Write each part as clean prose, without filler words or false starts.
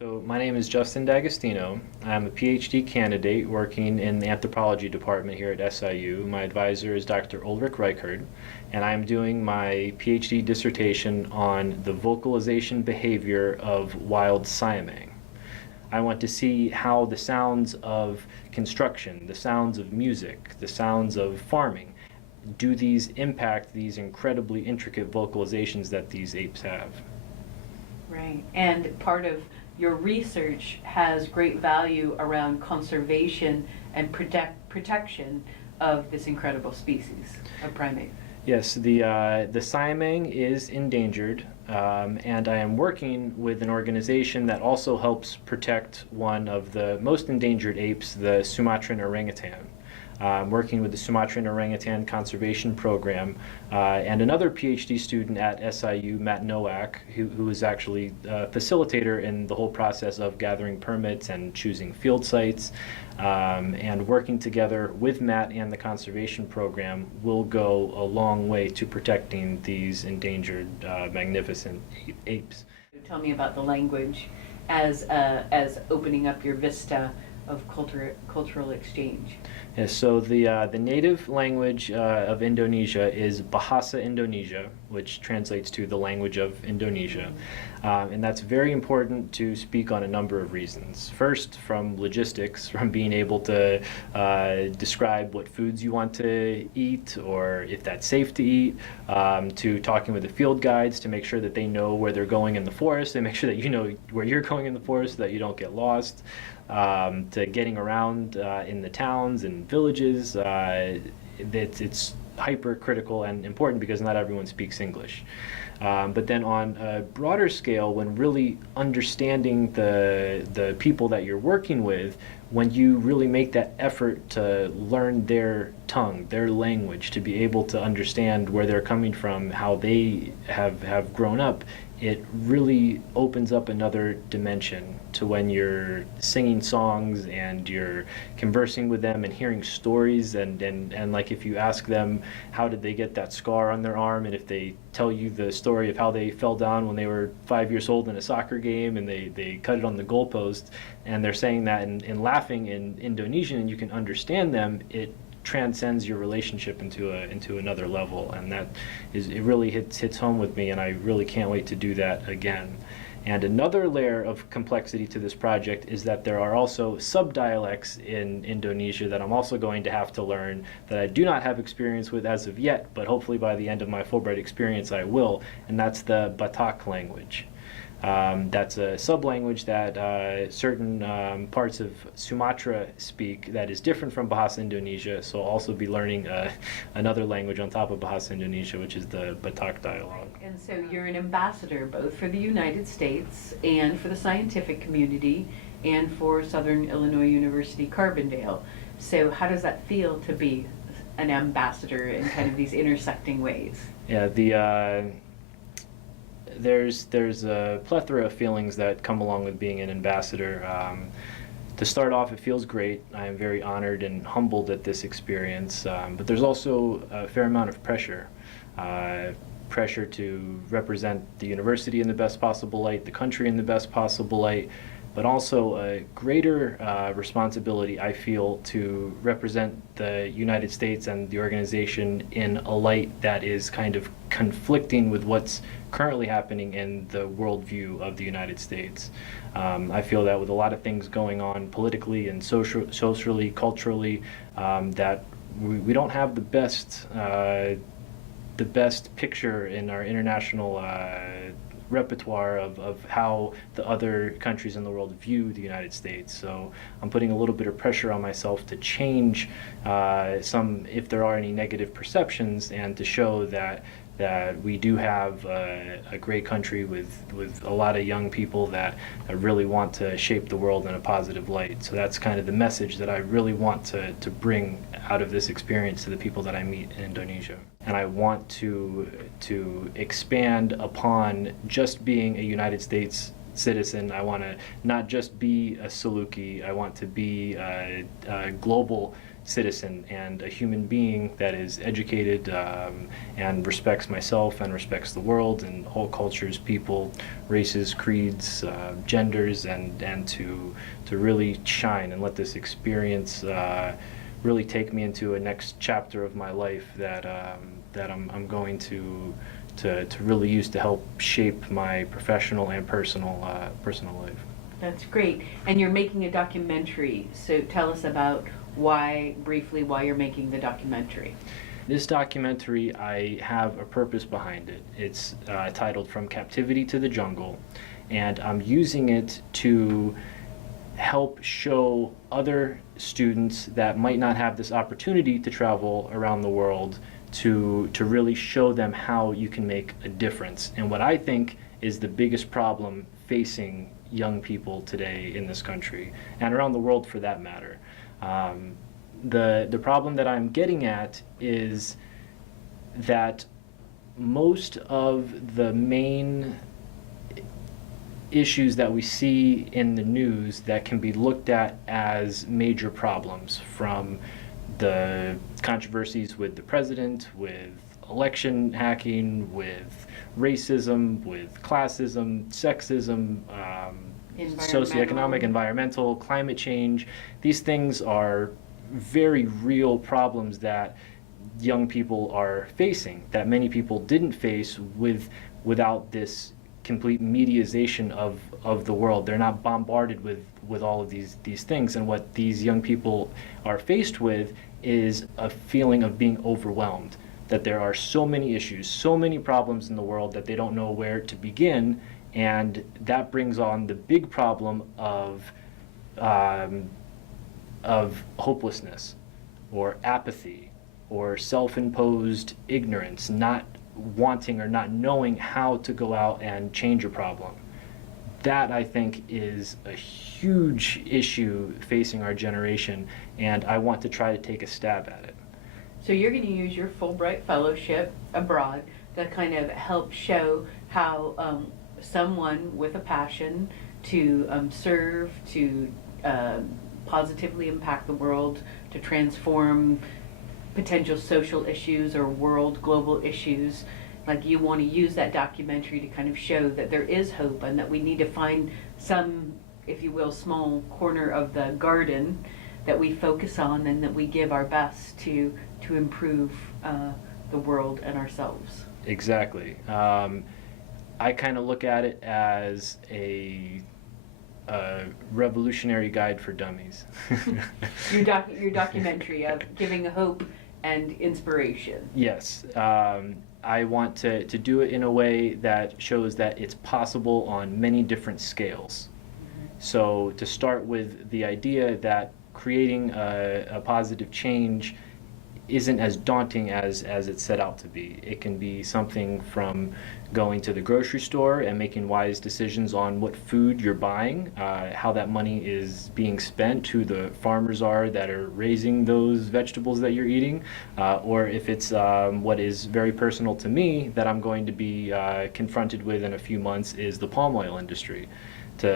So my name is Justin D'Agostino. I'm a PhD candidate working in the Anthropology department here at SIU. My advisor is Dr. Ulrich Reichard, and I'm doing my PhD dissertation on the vocalization behavior of wild siamang. I want to see how the sounds of construction, the sounds of music, the sounds of farming, do these impact these incredibly intricate vocalizations that these apes have. Right, and part of your research has great value around conservation and protection of this incredible species of primate. Yes, the siamang is endangered, and I am working with an organization that also helps protect one of the most endangered apes, the Sumatran orangutan. I'm working with the Sumatran Orangutan Conservation Program, and another PhD student at SIU, Matt Nowak, who is actually a facilitator in the whole process of gathering permits and choosing field sites. And working together with Matt and the conservation program will go a long way to protecting these endangered, magnificent apes. Tell me about the language as opening up your vista of cultural exchange. Yes, so the native language of Indonesia is Bahasa Indonesia, which translates to the language of Indonesia. And that's very important to speak on a number of reasons. First, from logistics, from being able to describe what foods you want to eat or if that's safe to eat, to talking with the field guides to make sure that they know where they're going in the forest, and make sure that you know where you're going in the forest so that you don't get lost. To getting around in the towns and villages, it's hypercritical and important because not everyone speaks English. But then on a broader scale, when really understanding the people that you're working with, when you really make that effort to learn their tongue, their language, to be able to understand where they're coming from, how they have grown up, it really opens up another dimension to when you're singing songs and you're conversing with them and hearing stories, and like if you ask them how did they get that scar on their arm, and if they tell you the story of how they fell down when they were 5 years old in a soccer game and they cut it on the goalpost, and they're saying that and laughing in Indonesian, and you can understand them, it transcends your relationship into another level, and it really hits home with me, and I really can't wait to do that again. And another layer of complexity to this project is that there are also subdialects in Indonesia that I'm also going to have to learn that I do not have experience with as of yet, but hopefully by the end of my Fulbright experience I will, and that's the Batak language. That's a sub-language that certain parts of Sumatra speak that is different from Bahasa Indonesia, so I'll also be learning another language on top of Bahasa Indonesia, which is the Batak dialogue. And so you're an ambassador both for the United States and for the scientific community and for Southern Illinois University Carbondale. So how does that feel to be an ambassador in kind of these intersecting ways? Yeah, there's a plethora of feelings that come along with being an ambassador. To start off, it feels great. I am very honored and humbled at this experience, but there's also a fair amount of pressure. Pressure to represent the university in the best possible light, the country in the best possible light, but also a greater responsibility, I feel, to represent the United States and the organization in a light that is kind of conflicting with what's currently happening in the worldview of the United States. I feel that with a lot of things going on politically and socially, culturally, that we don't have the best picture in our international repertoire of how the other countries in the world view the United States. So I'm putting a little bit of pressure on myself to change some, if there are any negative perceptions, and to show that we do have a great country with a lot of young people that really want to shape the world in a positive light. So that's kind of the message that I really want to bring out of this experience to the people that I meet in Indonesia. And I want to expand upon just being a United States citizen. I want to not just be a Saluki, I want to be a global citizen and a human being that is educated and respects myself and respects the world and all cultures, people, races, creeds, genders, and to really shine and let this experience really take me into a next chapter of my life that I'm going to really use to help shape my professional and personal life. That's great. And you're making a documentary, so tell us about briefly why you're making the documentary. This documentary, I have a purpose behind it. It's titled From Captivity to the Jungle, and I'm using it to help show other students that might not have this opportunity to travel around the world to really show them how you can make a difference. And what I think is the biggest problem facing young people today in this country, and around the world for that matter. The problem that I'm getting at is that most of the main issues that we see in the news that can be looked at as major problems, from the controversies with the president, with election hacking, with racism, with classism, sexism, socioeconomic, environmental, climate change. These things are very real problems that young people are facing, that many people didn't face without this complete mediaization of the world. They're not bombarded with all of these things, and what these young people are faced with is a feeling of being overwhelmed, that there are so many issues, so many problems in the world that they don't know where to begin, and that brings on the big problem of hopelessness or apathy or self-imposed ignorance, not wanting or not knowing how to go out and change a problem. That, I think, is a huge issue facing our generation, and I want to try to take a stab at it. So you're going to use your Fulbright Fellowship abroad to kind of help show how someone with a passion to serve, to positively impact the world, to transform potential social issues or global issues, like you want to use that documentary to kind of show that there is hope and that we need to find some, if you will, small corner of the garden that we focus on and that we give our best to improve the world and ourselves. Exactly. I kind of look at it as a revolutionary guide for dummies. Your documentary of giving hope and inspiration. Yes. I want to do it in a way that shows that it's possible on many different scales. Mm-hmm. So to start with the idea that creating a positive change isn't as daunting as it's set out to be. It can be something from going to the grocery store and making wise decisions on what food you're buying, how that money is being spent, who the farmers are that are raising those vegetables that you're eating, or if it's what is very personal to me that I'm going to be confronted with in a few months is the palm oil industry.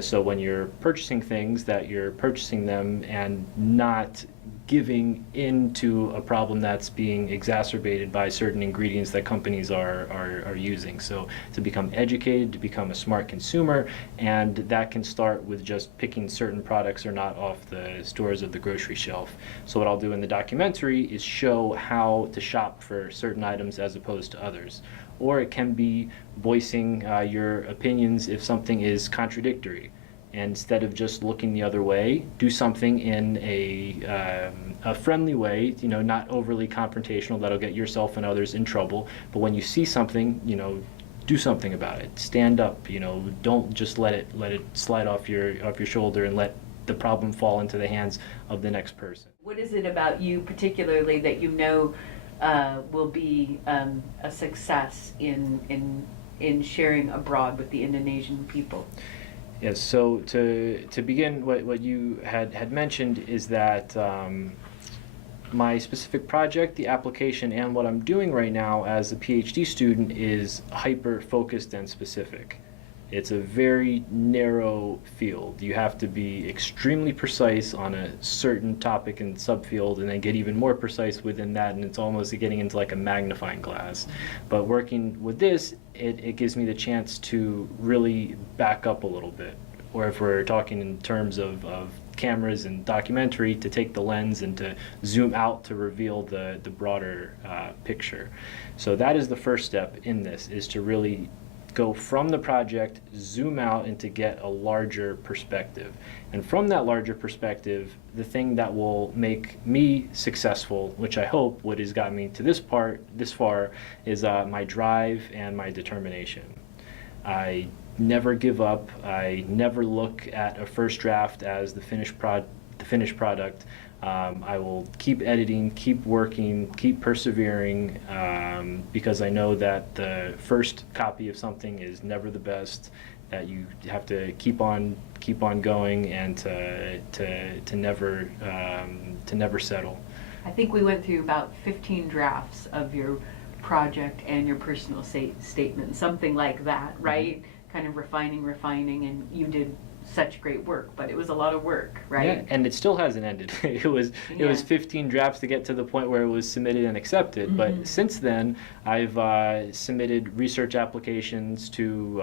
So when you're purchasing things, that you're purchasing them and not giving into a problem that's being exacerbated by certain ingredients that companies are using. So to become educated, to become a smart consumer, and that can start with just picking certain products or not off the stores of the grocery shelf. So what I'll do in the documentary is show how to shop for certain items as opposed to others. Or it can be voicing your opinions if something is contradictory. And instead of just looking the other way, do something in a friendly way, not overly confrontational that'll get yourself and others in trouble. But when you see something, do something about it. Stand up, don't just let it slide off your shoulder and let the problem fall into the hands of the next person. What is it about you particularly that will be a success in sharing abroad with the Indonesian people? Yes, so to begin, what you had mentioned is that my specific project, the application, and what I'm doing right now as a PhD student is hyper-focused and specific. It's a very narrow field. You have to be extremely precise on a certain topic and subfield, and then get even more precise within that, and it's almost getting into like a magnifying glass. But working with this, it gives me the chance to really back up a little bit. Or if we're talking in terms of cameras and documentary, to take the lens and to zoom out to reveal the broader picture. So that is the first step in this, is to really go from the project, zoom out, and to get a larger perspective. And from that larger perspective, the thing that will make me successful, which I hope what has got me to this far, is my drive and my determination. I never give up. I never look at a first draft as the finished product. I will keep editing, keep working, keep persevering, because I know that the first copy of something is never the best. That you have to keep on going, and to never settle. I think we went through about 15 drafts of your project and your personal statement, something like that, right? Kind of refining, and you did such great work, but it was a lot of work, right? Yeah, and it still hasn't ended. It was 15 drafts to get to the point where it was submitted and accepted. But since then, I've submitted research applications to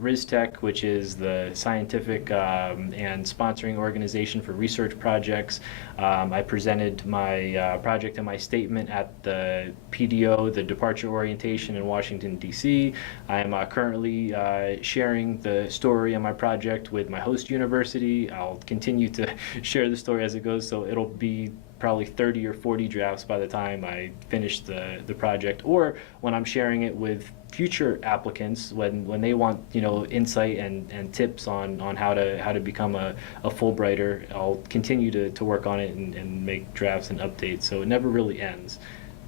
RISTech, which is the scientific and sponsoring organization for research projects. I presented my project and my statement at the PDO, the Departure Orientation in Washington, D.C. I am currently sharing the story on my project with my host university. I'll continue to share the story as it goes, so it'll be probably 30 or 40 drafts by the time I finish the project, or when I'm sharing it with future applicants when they want insight and tips on how to become a Fulbrighter. I'll continue to work on it and make drafts and updates, so it never really ends.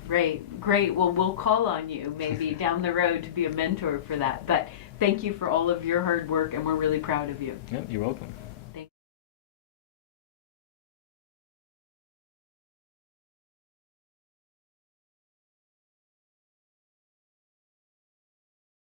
Great. Well, we'll call on you maybe down the road to be a mentor for that. But thank you for all of your hard work, and we're really proud of you. Yep, you're welcome.